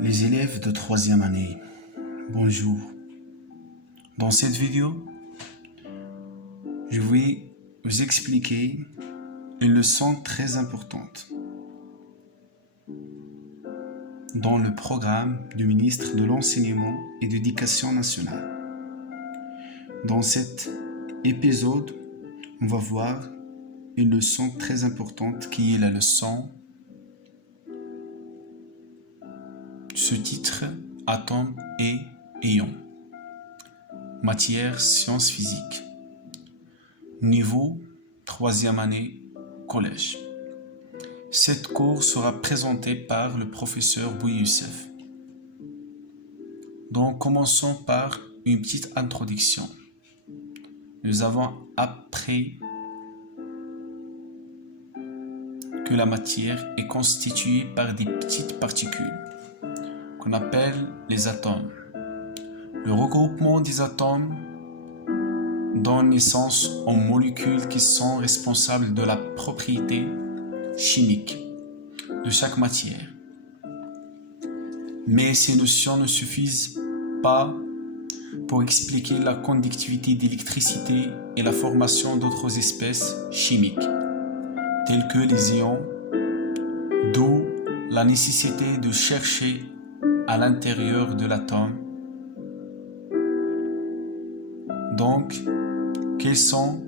Les élèves de 3e année, bonjour. Dans cette vidéo, je vais vous expliquer une leçon très importante dans le programme du ministre de l'Enseignement et de l'Éducation nationale. Dans cet épisode, on va voir une leçon très importante qui est la leçon ce titre Atomes et ions. Matière, sciences physiques. Niveau 3e année, collège. Cette cours sera présentée par le professeur Bouyoussef. Donc, commençons par une petite introduction. Nous avons appris que la matière est constituée par des petites particules qu'on appelle les atomes. Le regroupement des atomes donne naissance aux molécules qui sont responsables de la propriété chimique de chaque matière. Mais ces notions ne suffisent pas pour expliquer la conductivité d'électricité et la formation d'autres espèces chimiques, telles que les ions, d'où la nécessité de chercher à l'intérieur de l'atome. Donc, quels sont,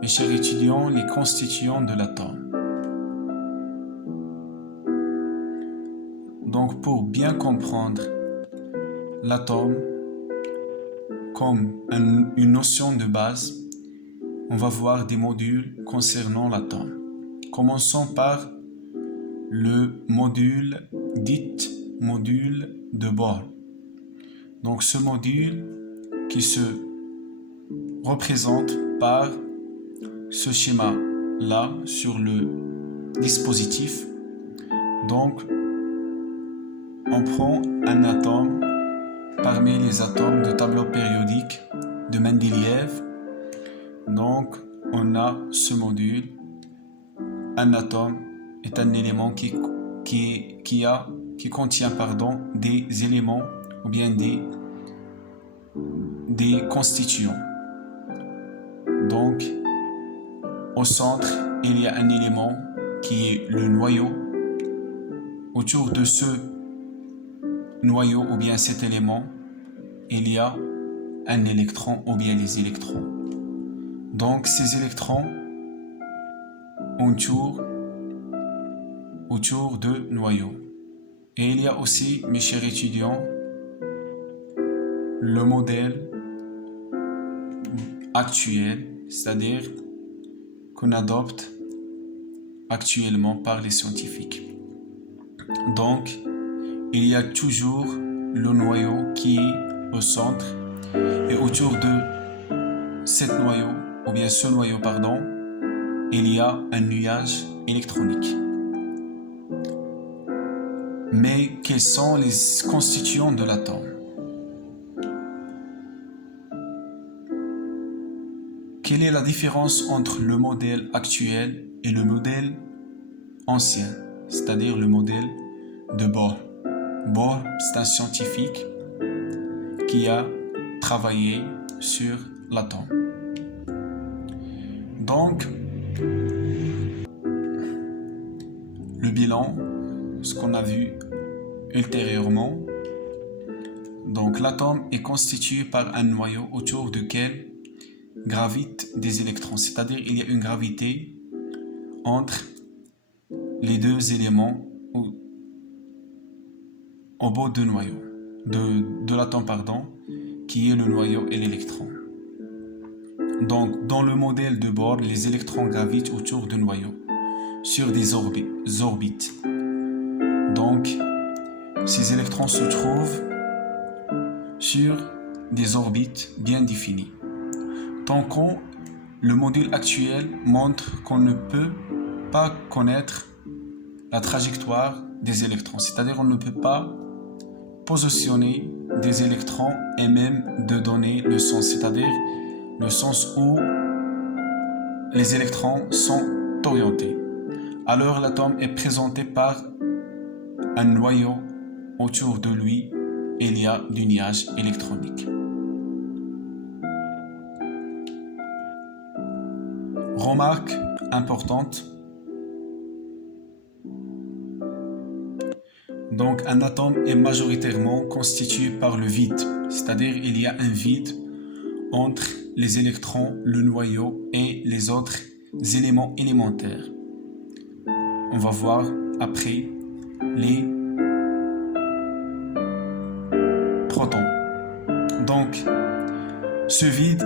mes chers étudiants, les constituants de l'atome? Donc, pour bien comprendre l'atome comme une notion de base, on va voir des modules concernant l'atome. Commençons par le module dit module de Bohr. Donc, ce module qui se représente par ce schéma-là sur le dispositif. Donc, on prend un atome parmi les atomes du tableau périodique de Mendeleïev. Donc, on a ce module. Un atome est un élément qui contient des éléments ou bien des constituants. Donc, au centre, il y a un élément qui est le noyau. Autour de ce noyau ou bien cet élément, il y a un électron ou bien les électrons. Donc, ces électrons entourent autour de noyau. Et il y a aussi, mes chers étudiants, le modèle actuel, c'est-à-dire qu'on adopte actuellement par les scientifiques. Donc, il y a toujours le noyau qui est au centre et autour de ce noyau, il y a un nuage électronique. Mais quels sont les constituants de l'atome? Quelle est la différence entre le modèle actuel et le modèle ancien, c'est-à-dire le modèle de Bohr? Bohr, c'est un scientifique qui a travaillé sur l'atome. Donc, le bilan, ce qu'on a vu ultérieurement, donc l'atome est constitué par un noyau autour duquel gravitent des électrons, c'est-à-dire il y a une gravité entre les deux éléments au bout du noyau, de l'atome, qui est le noyau et l'électron. Donc, dans le modèle de Bohr, les électrons gravitent autour du noyau, sur des orbites. Donc, ces électrons se trouvent sur des orbites bien définies. Tant que le modèle actuel montre qu'on ne peut pas connaître la trajectoire des électrons, c'est-à-dire on ne peut pas positionner des électrons et même de donner le sens, c'est-à-dire le sens où les électrons sont orientés. Alors l'atome est présenté par un noyau autour de lui, il y a du nuage électronique. Remarque importante. Donc, un atome est majoritairement constitué par le vide, c'est-à-dire il y a un vide entre les électrons, le noyau et les autres éléments élémentaires. On va voir après les protons. Donc, ce vide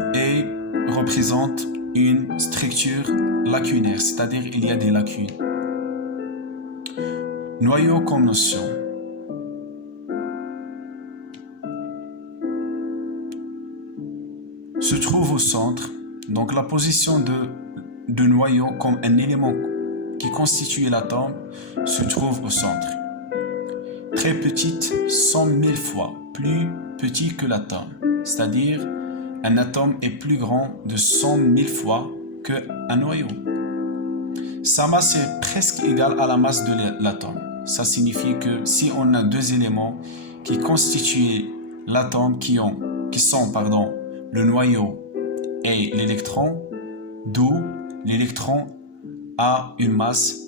représente une structure lacunaire, c'est-à-dire il y a des lacunes. Noyau comme notion. Se trouve au centre, donc la position de noyau comme un élément qui constitue l'atome se trouve au centre. Très petite, 100 000 fois plus petit que l'atome, c'est-à-dire un atome est plus grand de 100 000 fois qu'un noyau. Sa masse est presque égale à la masse de l'atome. Ça signifie que si on a deux éléments qui constituent l'atome, qui sont le noyau et l'électron, d'où l'électron a une masse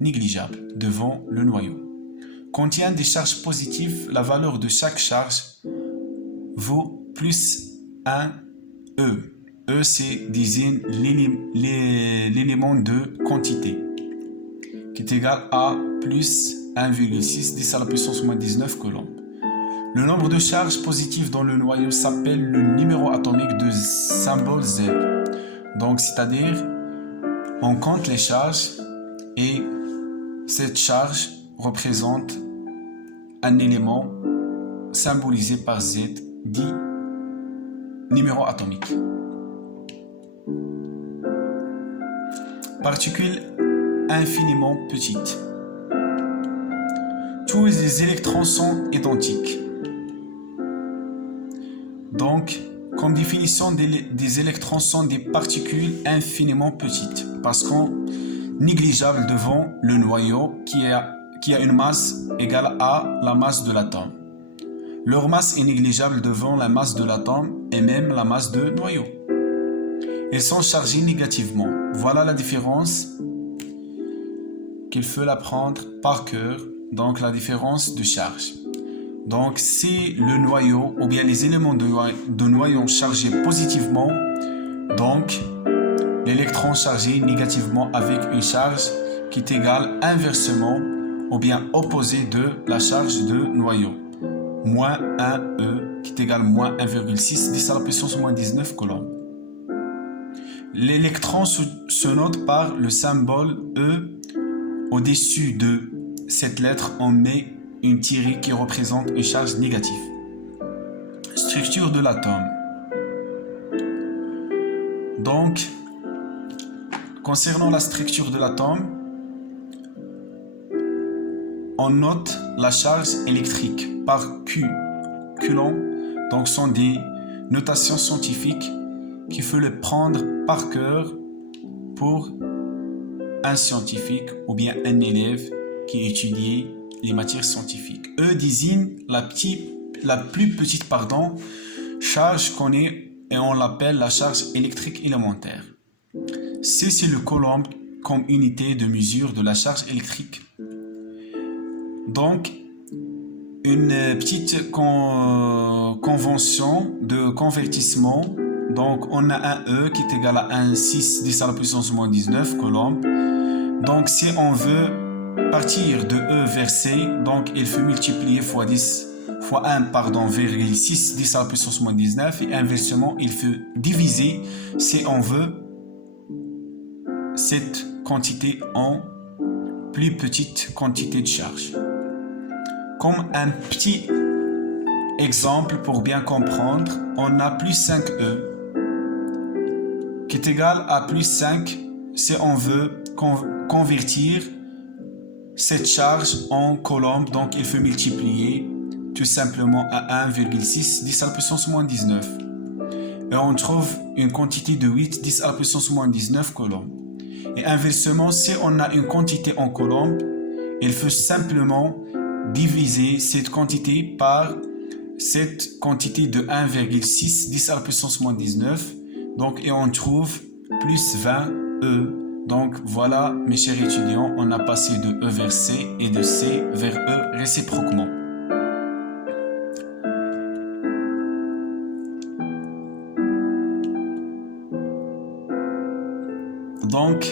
négligeable devant le noyau. Contient des charges positives, la valeur de chaque charge vaut plus 1 E. E, c'est désigne l'élément de quantité, qui est égal à plus 1,6 10 à la puissance moins 19 coulombs. Le nombre de charges positives dans le noyau s'appelle le numéro atomique de symbole Z. Donc, c'est-à-dire, on compte les charges et cette charge représente un élément symbolisé par Z, dit numéro atomique. Particules infiniment petites. Tous les électrons sont identiques. Donc, comme définition, des électrons sont des particules infiniment petites parce qu'on négligeable devant le noyau qui a une masse égale à la masse de l'atome. Leur masse est négligeable devant la masse de l'atome et même la masse de noyau. Ils sont chargés négativement. Voilà la différence qu'il faut l'apprendre par cœur, donc la différence de charge. Donc, si le noyau ou bien les éléments de noyau chargés positivement, donc l'électron chargé négativement avec une charge qui est égale inversement ou bien opposée de la charge de noyau. Moins 1 E qui est égal à moins 1,6 10 à la puissance moins 19 coulombs. L'électron se note par le symbole E. Au-dessus de cette lettre, on met une tirée qui représente une charge négative. Structure de l'atome. Donc, concernant la structure de l'atome, on note la charge électrique par Q, coulomb. Donc, sont des notations scientifiques qu'il faut les prendre par cœur pour un scientifique ou bien un élève qui étudie les matières scientifiques. E désigne la plus petite charge qu'on ait et on l'appelle la charge électrique élémentaire. C, c'est le coulomb comme unité de mesure de la charge électrique. Donc, une petite convention de convertissement. Donc, on a un E qui est égal à 1,6 10 à la puissance moins 19 coulombs. Donc, si on veut partir de E vers C, donc il faut multiplier fois 1,6 10 à la puissance moins 19 et inversement, il faut diviser si on veut cette quantité en plus petite quantité de charge. Comme un petit exemple pour bien comprendre, on a plus 5E qui est égal à plus 5 si on veut convertir cette charge en coulomb, donc il faut multiplier tout simplement à 1,6 10 à la puissance moins 19 et on trouve une quantité de 8 10 à la puissance moins 19 coulombs. Et inversement, si on a une quantité en coulomb, il faut simplement diviser cette quantité par cette quantité de 1,6 10 à la puissance moins 19. Donc, et on trouve plus 20 E. Donc voilà, mes chers étudiants, on a passé de E vers C et de C vers E réciproquement. Donc,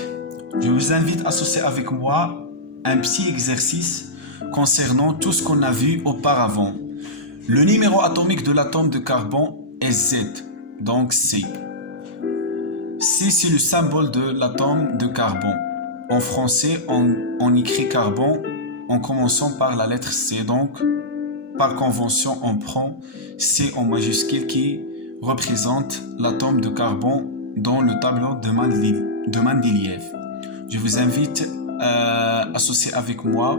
je vous invite à associer avec moi un petit exercice concernant tout ce qu'on a vu auparavant. Le numéro atomique de l'atome de carbone est Z, donc C. C, c'est le symbole de l'atome de carbone. En français, on écrit carbone en commençant par la lettre C. Donc, par convention, on prend C en majuscule qui représente l'atome de carbone dans le tableau de Mendeleïev. Je vous invite à associer avec moi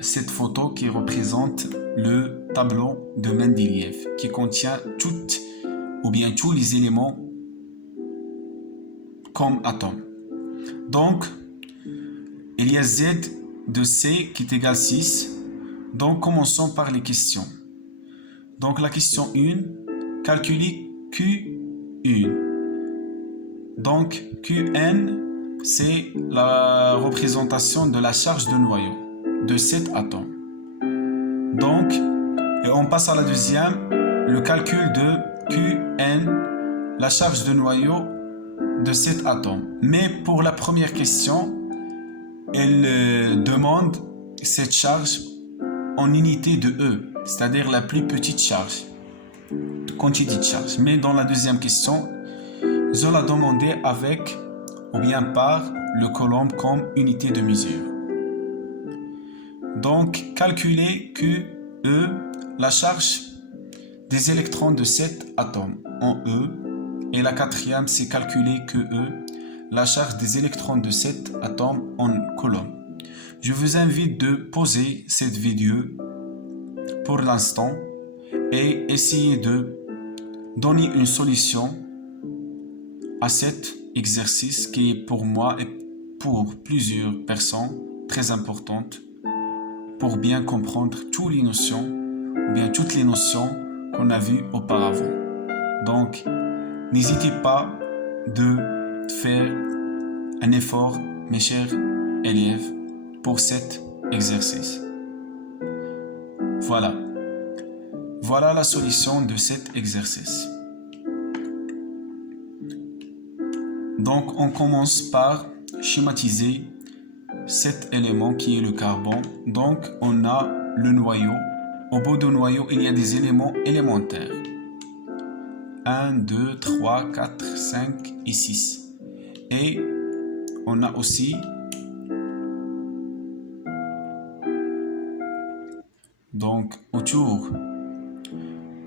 cette photo qui représente le tableau de Mendeleïev, qui contient tous les éléments comme atomes. Donc, il y a Z de C qui est égal à 6. Donc, commençons par les questions. Donc, la question 1, calculer Q1. Donc, Qn, c'est la représentation de la charge de noyau de cet atome. Donc, et on passe à la deuxième, le calcul de Qn, la charge de noyau de cet atome. Mais pour la première question, elle demande cette charge en unité de E, c'est-à-dire la plus petite charge, quantité de charge. Mais dans la deuxième question, je la demandé avec ou bien par le coulomb comme unité de mesure. Donc, calculer QE, la charge des électrons de cet atome en E, et la quatrième, c'est calculer QE, la charge des électrons de cet atome en coulomb. Je vous invite de pauser cette vidéo pour l'instant et essayer de donner une solution à cet exercice qui est pour moi et pour plusieurs personnes très importante pour bien comprendre toutes les notions qu'on a vues auparavant. Donc, n'hésitez pas de faire un effort, mes chers élèves, pour cet exercice. Voilà la solution de cet exercice. Donc, on commence par schématiser cet élément qui est le carbone. Donc, on a le noyau. Au bout du noyau, il y a des éléments élémentaires. 1, 2, 3, 4, 5 et 6. Et on a aussi donc autour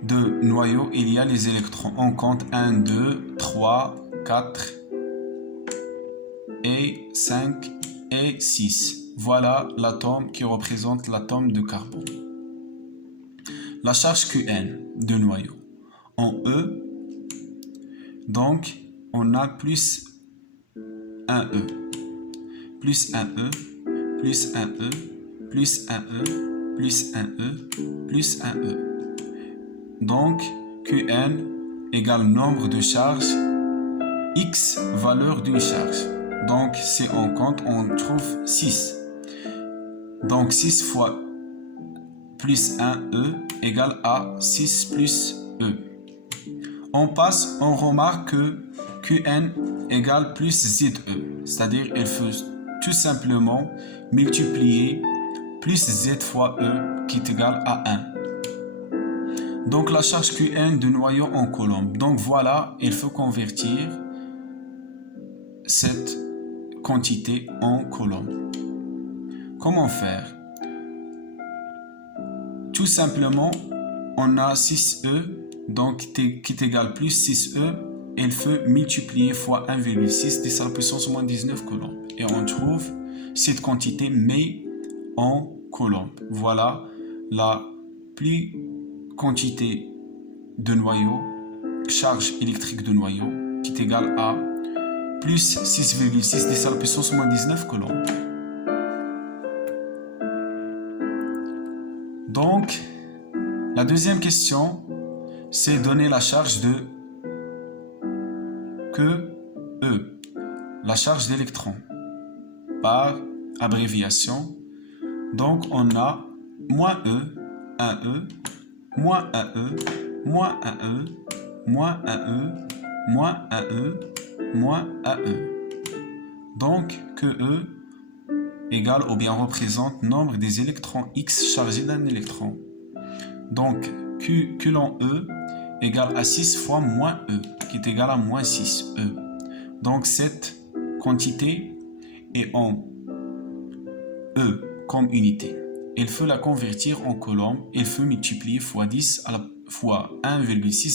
de noyau, il y a les électrons. On compte 1, 2, 3, 4 et 5 et 6. Voilà l'atome qui représente l'atome de carbone. La charge Qn de noyau en E, donc on a plus 1E, plus 1E, plus 1E, plus 1E, plus 1E, plus 1E. Donc Qn égale nombre de charges x valeur d'une charge. Donc si on compte, on trouve 6. Donc 6 fois plus 1E égale à 6 plus E. On passe, on remarque que Qn égale plus ZE, c'est-à-dire il faut tout simplement multiplier plus Z fois E qui est égal à 1. Donc la charge Qn de noyau en coulomb. Donc voilà, il faut convertir cette quantité en coulomb. Comment faire? Tout simplement, on a 6E, donc qui est égal plus 6E, il faut multiplier fois 1,6 10 à la puissance moins 19 coulombs. Et on trouve cette quantité, mais en coulombs. Voilà la plus quantité de noyau, charge électrique de noyau, qui est égale à plus 6,6 10 à la puissance moins 19 coulombs. Donc, la deuxième question, c'est donner la charge de que E, la charge d'électrons, par abréviation. Donc, on a moins E, 1E, moins 1E, moins 1E, moins 1E, moins 1E, moins 1E. Donc, que E égale ou bien représente nombre des électrons X chargés d'un électron. Donc, Q ln E égale à 6 fois moins E, qui est égal à moins 6E. Donc, cette quantité est en E comme unité. Il faut la convertir en coulombs. Il faut multiplier fois 10 fois 1,6